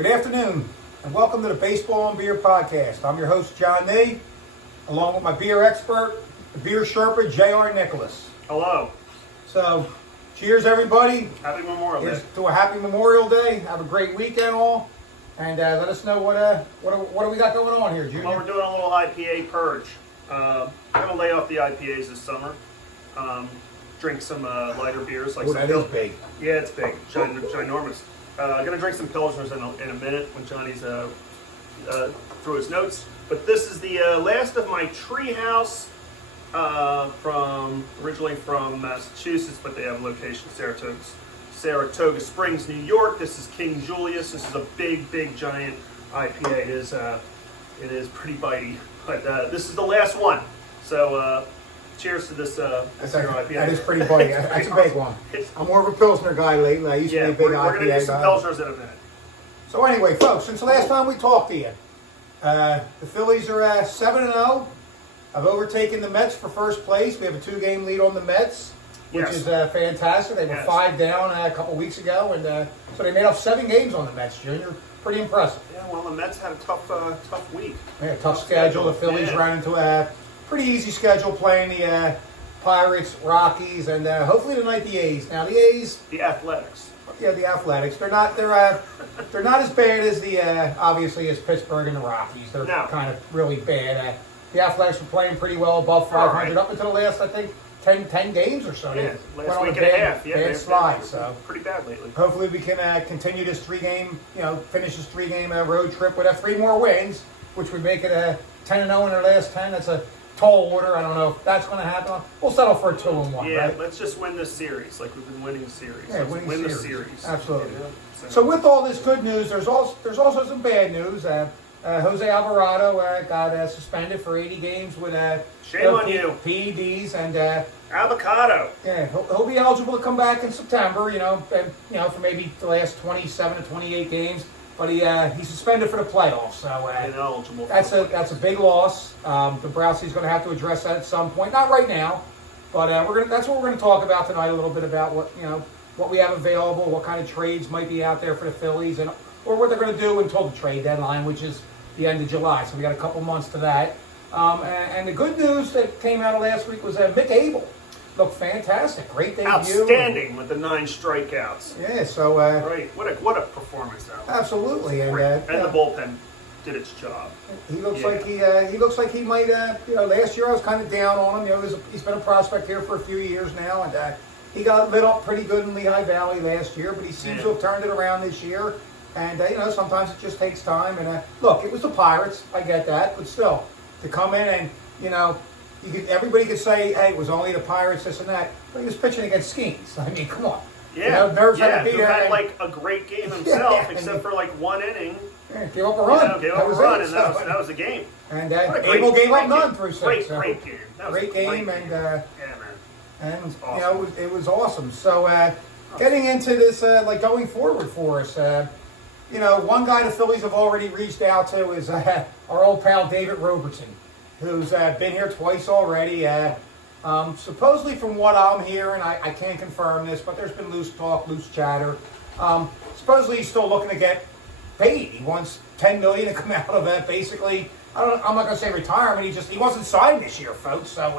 Good afternoon, and welcome to the Baseball and Beer Podcast. I'm your host, John Nee, along with my beer expert, the beer Sherpa, J.R. Nicholas. Hello. So, cheers, everybody. Happy Memorial Day. To a happy Memorial Day. Have a great weekend, all. And let us know what do we got going on here, Junior? Well, we're doing a little IPA purge. We're going to lay off the IPAs this summer. Drink some lighter beers. Like That is big. Yeah, it's big. Ginormous. I'm going to drink some Pilsners in a minute when Johnny's through his notes. But this is the last of my Treehouse originally from Massachusetts, but they have a location in Saratoga Springs, New York. This is King Julius. This is a big, giant IPA. It is pretty bitey, but this is the last one. So cheers to this IPA. That is pretty bitey. That's a big one. I'm more of a Pilsner guy lately. I used to be a big IPA. We're going to do some Pilsners in a minute. So anyway, folks, since the last time we talked to you, the Phillies are 7-0. I've overtaken the Mets for first place. We have a 2-game lead on the Mets, which is fantastic. They were 5 down a couple weeks ago, and so they made up 7 games on the Mets, Junior. Pretty impressive. Yeah, well, the Mets had a tough week. Yeah, tough schedule. The Phillies ran into a pretty easy schedule playing the Pirates, Rockies, and hopefully tonight the A's. Now the A's, the Athletics. Yeah, the Athletics. They're not as bad as the obviously as Pittsburgh and the Rockies. They're kind of really bad. The Athletics were playing pretty well, above 500 up until the last, I think, 10 games or so. Yeah, last week and a half. Yeah, bad slide. So pretty bad lately. Hopefully we can continue this 3-game, finish this 3-game road trip with 3 more wins, which would make it a 10-0 in their last 10. That's a tall order. I don't know if that's going to happen. We'll settle for a 2-1. Yeah, right? Let's just win this series like we've been winning the series. Yeah, win the series. Absolutely. So with all this good news, there's also some bad news. Jose Alvarado got suspended for 80 games with shame on you. PEDs and avocado. Yeah, he'll be eligible to come back in September. For maybe the last 27 to 28 games. But he's suspended for the playoffs, so ineligible. That's a big loss. Dombrowski's going to have to address that at some point. Not right now, but that's what we're going to talk about tonight. A little bit about what we have available, what kind of trades might be out there for the Phillies, or what they're going to do until the trade deadline, which is the end of July. So we got a couple months to that. And the good news that came out of last week was that Mick Abel looked fantastic. Great debut. Outstanding with the 9 strikeouts. Yeah, so right. What a performance that was. Absolutely. And the bullpen did its job. He looks like he might last year I was kind of down on him. He's been a prospect here for a few years now, and he got lit up pretty good in Lehigh Valley last year, but he seems to have turned it around this year. And sometimes it just takes time. And look, it was the Pirates. I get that, but still, to come in and everybody could say, hey, it was only the Pirates, this and that. But he was pitching against Skeens. I mean, come on. Yeah, who had like a great game himself, except for like 1 inning. Yeah, gave up a run. Gave up a run, and that was a game. And Abel gave up none through 6. Great game. That was great game, and man. And awesome. it was awesome. So getting into this, going forward for us, one guy the Phillies have already reached out to is our old pal David Robertson, who's been here twice already. Supposedly, from what I'm hearing, I can't confirm this, but there's been loose talk, loose chatter. Supposedly, he's still looking to get paid. He wants $10 million to come out of that. Basically, I'm not going to say retirement. He wasn't signed this year, folks. So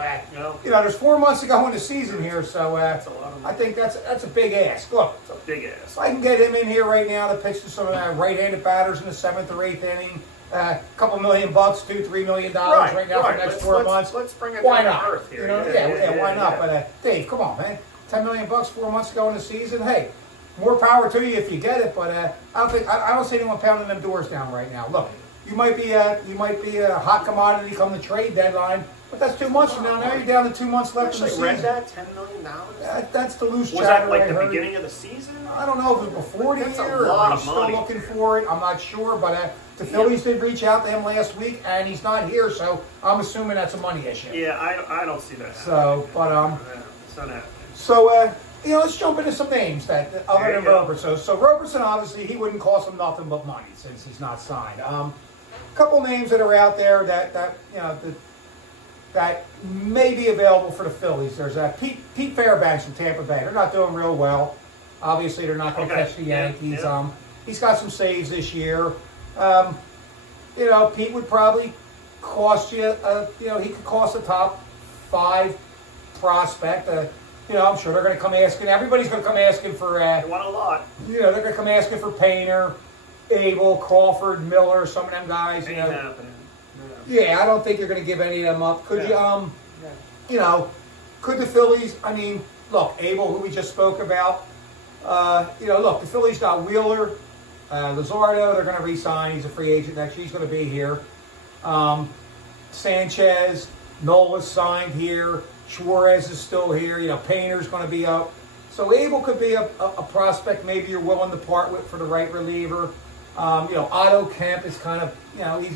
there's 4 months to go in the season here. So I think that's a big ask. Look, it's a big ask. If I can get him in here right now to pitch to some right-handed batters in the 7th or 8th inning. A couple $1 million, $2-3 million right now for the next 4 months. Let's bring it why down not? to earth here. Why not? But Dave, come on, man. $10 million, 4 months ago in the season. Hey, more power to you if you get it. But I don't see anyone pounding them doors down right now. Look, you might be a hot commodity come the trade deadline, but that's 2 months from now. Now you're down to 2 months left in the season. Read that $10 million. That's the loose chatter. Was that like I the heard. beginning of the season? I don't know if it was before the year or he's still looking for it. I'm not sure, but the Phillies did reach out to him last week, and he's not here, so I'm assuming that's a money issue. Yeah, I don't see that. So, but it's not happening. So let's jump into some names that other than Robertson. So Robertson, obviously, he wouldn't cost him nothing but money since he's not signed. A couple names that are out there that may be available for the Phillies. There's Pete Fairbanks from Tampa Bay. They're not doing real well. Obviously, they're not going to catch the Yankees. He's got some saves this year. Pete would probably cost you. He could cost a top 5 prospect. I'm sure they're going to come asking. Everybody's going to come asking for. They want a lot. They're going to come asking for Painter, Abel, Crawford, Miller, some of them guys. Ain't happening. Yeah, I don't think you're going to give any of them up. Could you? Could the Phillies? I mean, look, Abel, who we just spoke about. Look, the Phillies got Wheeler, Luzardo. They're going to re-sign. He's a free agent next year. He's going to be here. Sanchez, Nola's signed here. Suarez is still here. Painter's going to be up. So Abel could be a prospect maybe you're willing to part with for the right reliever. Otto Kemp is kind of,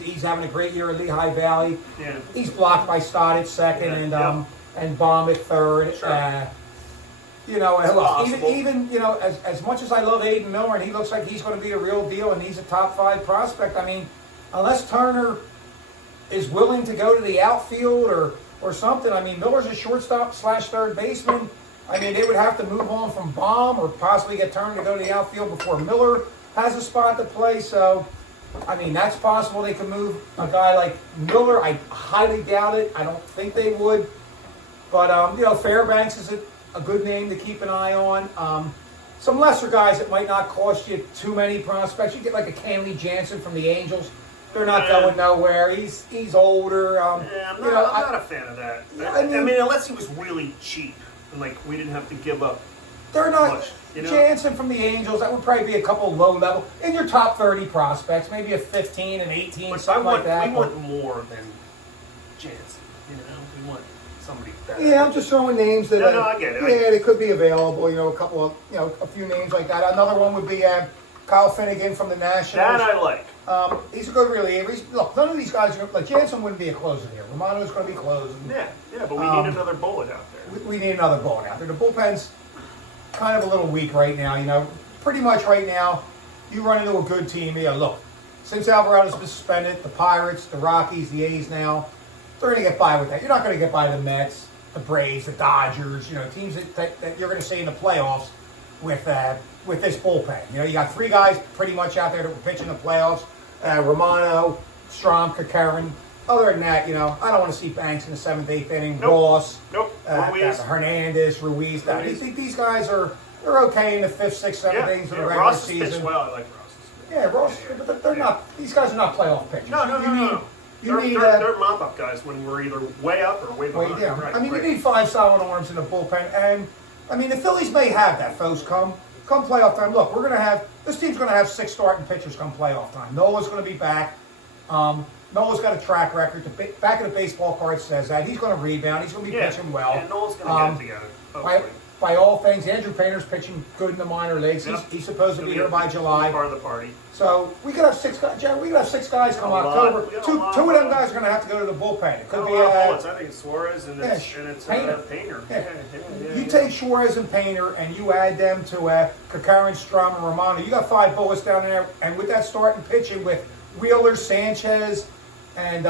he's having a great year at Lehigh Valley. Yeah. He's blocked by Stott at second and Baum at third. Sure. Even as much as I love Aiden Miller, and he looks like he's going to be a real deal, and he's a top 5 prospect. I mean, unless Turner is willing to go to the outfield or something. I mean, Miller's a shortstop / third baseman. I mean, they would have to move on from Baum or possibly get Turner to go to the outfield before Miller has a spot to play. So, I mean, that's possible. They could move a guy like Miller. I highly doubt it. I don't think they would. But, Fairbanks is a good name to keep an eye on. Some lesser guys that might not cost you too many prospects. You get like a Kenley Jansen from the Angels. They're not going nowhere. He's older. I'm not a fan of that. I mean, unless he was really cheap and we didn't have to give up. They're not. Much, Jansen from the Angels, that would probably be a couple low level in your top 30 prospects, maybe a 15 and 18, but something like that. We want more than Jansen. We want somebody better. Yeah, I'm just throwing names that. No, I get it. Yeah, they could be available. A couple of, a few names like that. Another one would be Kyle Finnegan from the Nationals. That I like. He's a good reliever. Look, none of these guys are like Jansen wouldn't be a closer here. Romano's going to be closing. Yeah, but we need another bullet out there. We need another bullet out there. The bullpen's kind of a little weak right now. Pretty much right now, you run into a good team. Look, since Alvarado's been suspended, the Pirates, the Rockies, the A's now, they're going to get by with that. You're not going to get by the Mets, the Braves, the Dodgers. Teams that you're going to see in the playoffs with this bullpen. You got 3 guys pretty much out there that were pitching the playoffs. Romano, Strom, Kakarin. Other than that, I don't want to see Banks in the 7th, 8th inning. Nope. Ross. Nope. Hernandez, Ruiz. These guys they're okay in the 5th, 6th, 7th innings of the regular Ross season. pitched well. I like Ross. Yeah, Ross. But they're not. These guys are not playoff pitchers. No. They're mop-up guys when we're either way up or way behind. Down. Right, you need 5 solid arms in the bullpen, and the Phillies may have that, folks. Come playoff time. Look, this team's going to have 6 starting pitchers come playoff time. Nola's going to be back. Nola's got a track record. The back of the baseball card says that. He's going to rebound. He's going to be pitching well. Yeah, Nola's going to get it together. By all things, Andrew Painter's pitching good in the minor leagues. Yep. He's supposed to be here by July. Part of the party. So we could have 6 guys. Jerry, we could have 6 guys come October. Two of them guys are going to have to go to the bullpen. It could be I think it's Suarez and it's Painter. Yeah. You take Suarez and Painter and you add them to Kakarin, Strom, and Romano. You got 5 bullets down there, and with that starting pitching with Wheeler, Sanchez, and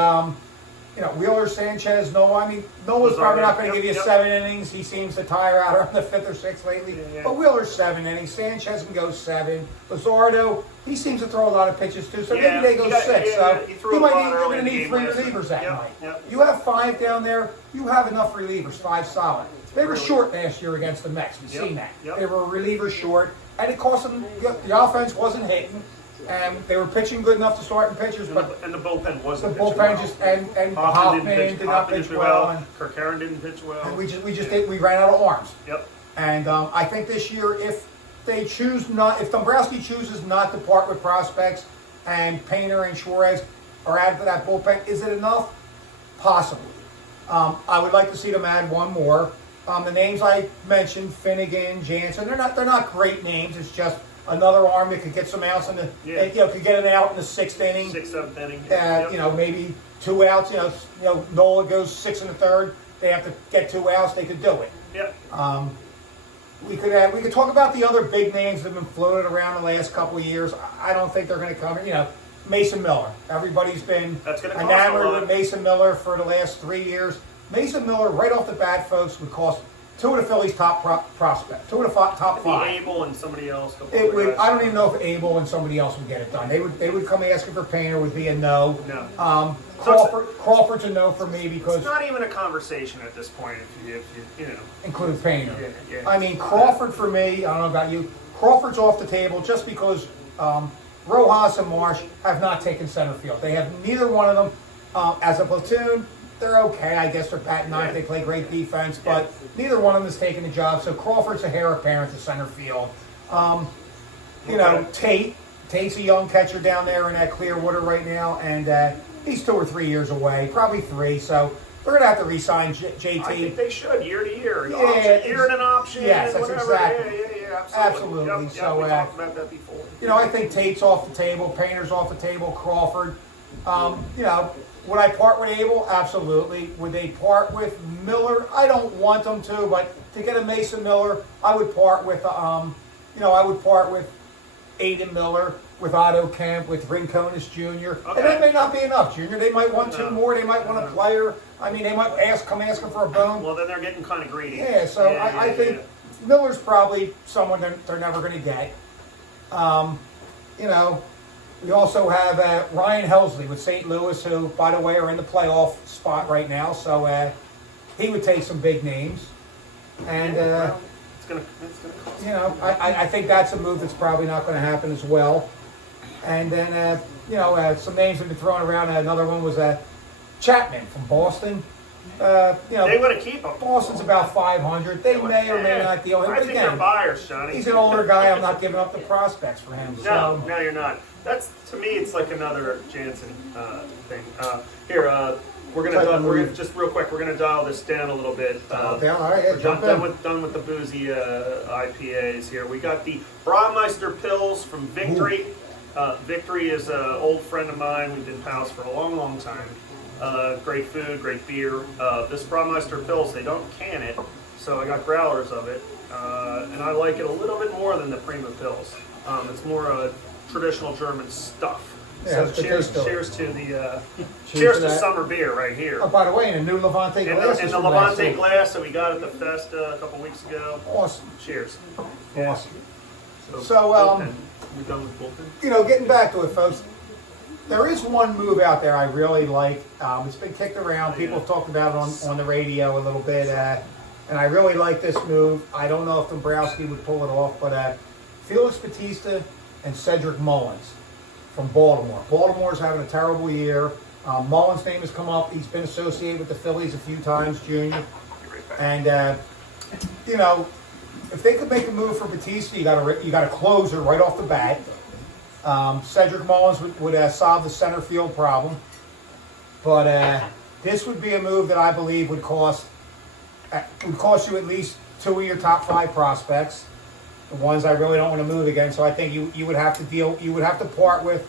Wheeler, Sanchez, Nola. Nola's probably not going to give you 7 innings. He seems to tire out around the 5th or 6th lately. Yeah. But Wheeler's 7 innings. Sanchez can go 7. Luzardo, he seems to throw a lot of pitches too. So maybe they go 6. So you're going to need 3 relievers that night. Yep. You have 5 down there. You have enough relievers, 5 solid. They were short last year against the Mets. We've seen that. Yep. They were a reliever short, and it cost them. The offense wasn't hitting. And they were pitching good enough to start in pitchers, but the bullpen wasn't. The bullpen just and Hoffman did not pitch well, and Kakarin didn't pitch well. And we ran out of arms. Yep. And I think this year, if Dombrowski chooses not to part with prospects, and Painter and Suarez are added to that bullpen, is it enough? Possibly. I would like to see them add one more. The names I mentioned, Finnegan, Jansen, they're not great names. It's just another arm that could get some outs in the, could get an out in the 6th inning. 6th, 7th inning. Maybe 2 outs. Nola goes 6 in the 3rd. They have to get 2 outs. They could do it. Yep. We could talk about the other big names that have been floated around the last couple of years. I don't think they're going to come. Mason Miller. Everybody's been enamored with Mason Miller for the last 3 years. Mason Miller, right off the bat, folks, would cost two of the Phillies' top prospects, two of the top Be 5. Abel and somebody else. It would. I don't even know if Abel and somebody else would get it done. They would come asking for Painter. Would be a no. No. Crawford's a no for me because It's not even a conversation at this point. If you know. include Painter. Yeah. I mean Crawford for me. I don't know about you. Crawford's off the table just because Rojas and Marsh have not taken center field. They have neither one of them as a platoon. They're okay. I guess they're batting ninth. They play great defense, but neither one of them has taken the job. So Crawford's a heir apparent to center field. You know, Tate's a young catcher down there in that Clearwater right now, and he's 2 or 3 years away, probably 3. So they're gonna have to re-sign JT. I think they should year to year. Yeah, Year and an option. yes, and that's whatever. exactly. Yeah, Absolutely. Yep, So, we talked about that before. You know, I think Tate's off the table, Painter's off the table, Crawford. You know, would I part with Abel? Absolutely. Would they part with Miller? I don't want them to, but to get a Mason Miller, I would part with, you know, I would part with Aiden Miller, with Otto Kemp, with Rinconis Jr. Okay. And that may not be enough, Junior. They might want 2 more. They might want a player. I mean, they might come asking for a bone. Well, then they're getting kind of greedy. Yeah, so I think Miller's probably someone they're never going to get. You know, we also have Ryan Helsley with St. Louis, who, by the way, are in the playoff spot right now. So he would take some big names. And, it's gonna cost. you know, I think that's a move that's probably not going to happen as well. And then, you know, some names have been thrown around. Another one was Chapman from Boston. You know, They want to keep him. Boston's about 500. They may or may not deal him. I think they're buyers, Johnny. He's an older guy. I'm not giving up the prospects for him. No, So, no, you're not. That's to me, it's like another Jansen thing. Here, we're gonna just real quick. We're gonna dial this down a little bit. down. All right, yeah, We're jump done in. with the boozy IPAs here. We got the Brau Meister Pills from Victory. Victory is an old friend of mine. We've been pals for a long, long time. Great food, great beer. This Brau Meister Pills, they don't can it, so I got growlers of it, and I like it a little bit more than the Prima Pills. It's more traditional German stuff. Yeah, So that's what cheers, they still- cheers to the Cheers cheers to to that. summer beer right here. Oh, by the way, in a new Levante glass. And the Levante glass that we got at the fest a couple weeks ago. Awesome. Cheers. Awesome. So, So, Bullpen. We done with Bullpen? You know, getting back to it, folks, there is one move out there I really like. It's been kicked around. People have talked about it on the radio a little bit. And I really like this move. I don't know if Dombrowski would pull it off, but Felix Bautista and Cedric Mullins from Baltimore. Baltimore's having a terrible year. Mullins' name has come up. He's been associated with the Phillies a few times, Junior. And, you know, if they could make a move for Bautista, you got a closer right off the bat. Cedric Mullins would solve the center field problem. But this would be a move that I believe would cost you at least 2 of your top 5 prospects. The ones I really don't want to move again. So I think you would have to part with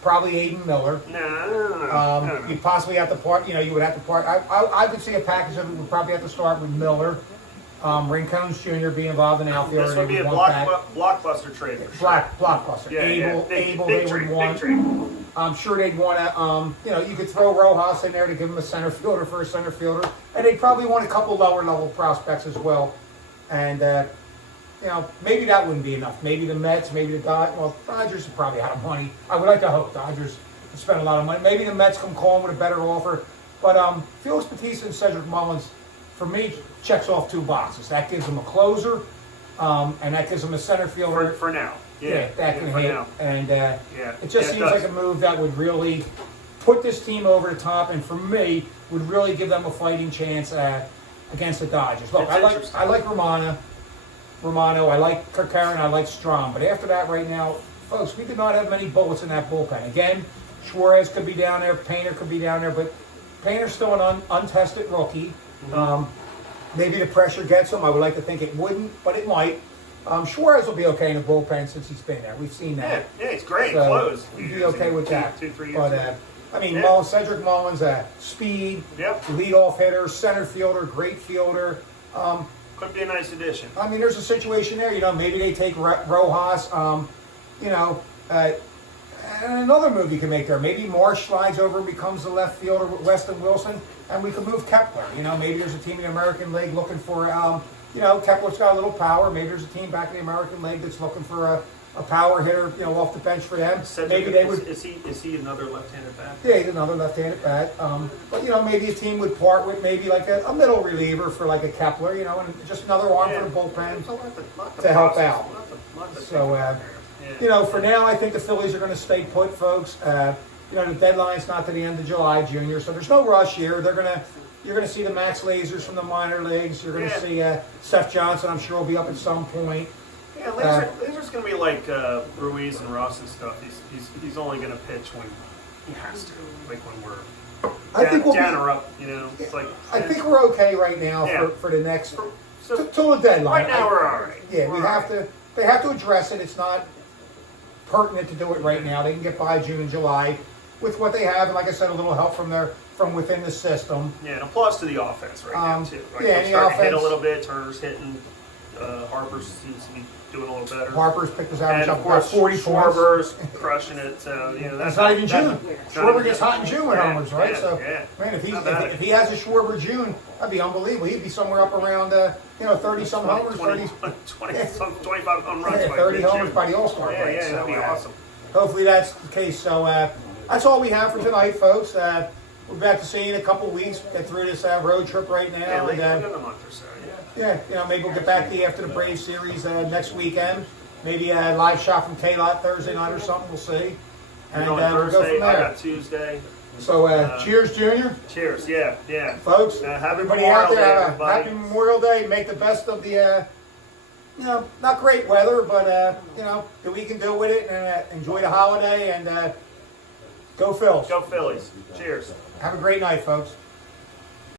probably Aiden Miller. No. You'd possibly have to part, you would have to part. I would see a package of it would probably have to start with Miller. Rincones Jr. be involved in outfield. This would be a blockbuster trade. For sure. Blockbuster. Abel Big they trade, would want. big trade. I'm sure they'd want to, you could throw Rojas in there to give him a center fielder for a center fielder. And they'd probably want a couple lower level prospects as well. And, maybe that wouldn't be enough. Maybe the Mets, maybe the Dodgers. Well, Dodgers are probably out of money. I would like to hope Dodgers spend a lot of money. Maybe the Mets come calling with a better offer. But Felix Bautista and Cedric Mullins, for me, checks off 2 boxes. That gives them a closer, and that gives them a center fielder. For now. That can for hit. now. And it just it seems does. like a move that would really put this team over the top, and for me, would really give them a fighting chance against the Dodgers. Look, It's I like Romano, I like Kirkaren, I like Strom, but after that, right now, folks, we did not have many bullets in that bullpen. Again, Suarez could be down there, Painter could be down there, but Painter's still an untested rookie. Maybe the pressure gets him. I would like to think it wouldn't, but it might. Suarez will be okay in the bullpen since he's been there. We've seen that. Yeah, it's great. So Close. he'd be okay with that. 2-3 years. But Mullins, Cedric Mullins, speed, leadoff hitter, center fielder, great fielder. Could be a nice addition. I mean, there's a situation there. Maybe they take Rojas. And another move you can make there. Maybe Marsh slides over and becomes the left fielder with Weston Wilson, and we could move Kepler. Maybe there's a team in the American League looking for Kepler's got a little power. Maybe there's a team back in the American League that's looking for a power hitter, off the bench for them. Cedric, Maybe they would. Is he another left-handed bat? Yeah, he's another left-handed bat. But maybe a team would part with maybe like a middle reliever for like a Kepler, and just another arm for the bullpen to help out. So, for now, I think the Phillies are going to stay put, folks. The deadline's not to the end of July, Junior, so there's no rush here. You're going to see the Max Lasers from the minor leagues. You're going to see Seth Johnson. I'm sure will be up at some point. Yeah, Laser's going to be like Ruiz and Ross and stuff. He's only going to pitch when he has to, like when we're down or up. It's like I think we're okay right now for the next till the deadline. Right now we're all right. Yeah, They have to address it. It's not pertinent to do it right now. They can get by June and July with what they have, and like I said, a little help from within the system. Yeah, and a plus to the offense right now too. Right? Yeah, They're starting to hit a little bit. Turner's hitting. Harper seems to be doing a little better. Harper's picked his average up of about course, 40 points. Schwarber's crushing it. So that's not even June. Schwarber gets hot in June with homers, right? Man, if he has a Schwarber June, that'd be unbelievable. He'd be somewhere up around 30 some homers, 25 home runs. 30 homers by the All-Star break. Yeah, that'd be awesome. Hopefully that's the case. So that's all we have for tonight, folks. We're back to see you in a couple of weeks. Get through this road trip right now. Yeah, like in a month or so. Yeah, maybe we'll get back to you after the Braves series next weekend. Maybe a live shot from K-Lot Thursday night or something. We'll see. And we'll go from there. I got Tuesday. So cheers, Junior. Cheers. Yeah. Folks, everybody out there, happy Memorial Day. Make the best of the, not great weather, but, that we can deal with it and enjoy the holiday and go Phils. Go Phillies. Cheers. Have a great night, folks.